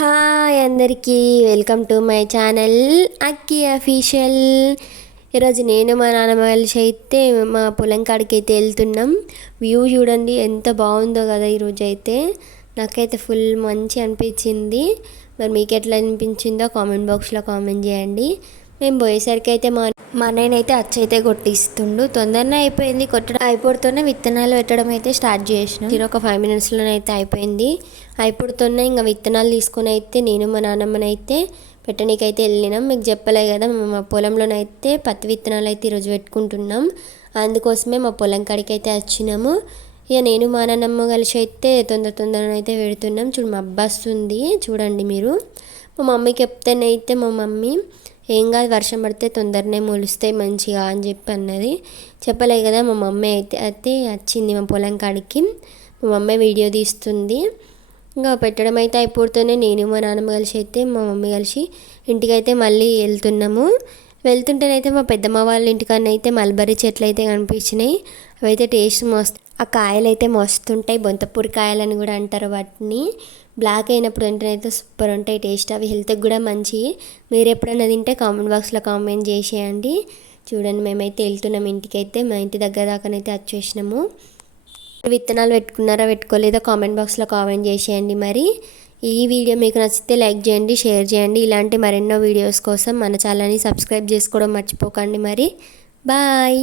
Hi అందరికీ welcome to my channel Akki official. ఈరోజు నేను మా నాన్నమ్మ కలిసి అయితే మా పొలం కాడికి అయితే వెళ్తున్నాం. వ్యూ చూడండి ఎంత బాగుందో కదా. ఈరోజు అయితే నాకైతే ఫుల్ మంచి అనిపించింది. మరి మీకు ఎట్లా అనిపించిందో కామెంట్ బాక్స్లో కామెంట్ చేయండి. మేము పోయేసరికి అయితే మా నేనైతే అచ్చైతే కొట్టిస్తుండు. తొందరనే అయిపోయింది, కొట్టడం అయిపోతూనే విత్తనాలు పెట్టడం అయితే స్టార్ట్ చేసినాం. ఒక 5 minutesలోనే అయితే అయిపోయింది. అయిపోతూనే ఇంకా విత్తనాలు తీసుకొని అయితే నేను మా నాన్నమ్మనైతే పెట్టనీకైతే వెళ్ళినాం. మీకు చెప్పలే కదా, మా పొలంలోనైతే పత్తి విత్తనాలు అయితే ఈరోజు పెట్టుకుంటున్నాం. అందుకోసమే మా పొలం కాడికి అయితే వచ్చినాము. ఇక నేను మా నాన్నమ్మ కలిసి అయితే తొందరగా అయితే పెడుతున్నాం. చూడు మా అబ్బాస్తుంది చూడండి మీరు. మా మమ్మీకి చెప్తేనైతే మా మమ్మీ ఏం కాదు, వర్షం పడితే తొందరనే మొలుస్తాయి మంచిగా అని చెప్పి అన్నది. చెప్పలే కదా, మా మమ్మీ అయితే వచ్చింది మా పొలం కాడికి. మా మమ్మీ వీడియో తీస్తుంది. ఇంకా పెట్టడం అయితే అయిపోతూనే నేను మా నాన్నమ్మ కలిసి అయితే మా మమ్మీ కలిసి ఇంటికైతే మళ్ళీ వెళ్తుంటేనైతే మా పెద్దమ్మ వాళ్ళ ఇంటికన్నా అయితే మల్బరీ చెట్లు అయితే కనిపించినాయి. అవైతే టేస్ట్ మస్తు, ఆ కాయలు అయితే మస్తుంటాయి. బొంతపూరి కాయలని కూడా అంటారు వాటిని. బ్లాక్ అయినప్పుడు వెంటనే సూపర్ ఉంటాయి టేస్ట్. అవి హెల్త్కి కూడా మంచివి. మీరు ఎప్పుడైనా తింటే కామెంట్ బాక్స్లో కామెంట్ చేసేయండి. చూడండి మేమైతే వెళ్తున్నాం ఇంటికైతే. మా ఇంటి దగ్గర దాకానైతే వచ్చేసినాము. విత్తనాలు పెట్టుకున్నారా పెట్టుకోలేదో కామెంట్ బాక్స్లో కామెంట్ చేసేయండి. మరి ఈ వీడియో మీకు నచ్చితే లైక్ చేయండి, షేర్ చేయండి. ఇలాంటి మరెన్నో వీడియోస్ కోసం మన ఛానల్ని సబ్స్క్రైబ్ చేసుకోవడం మర్చిపోకండి. మరి బాయ్.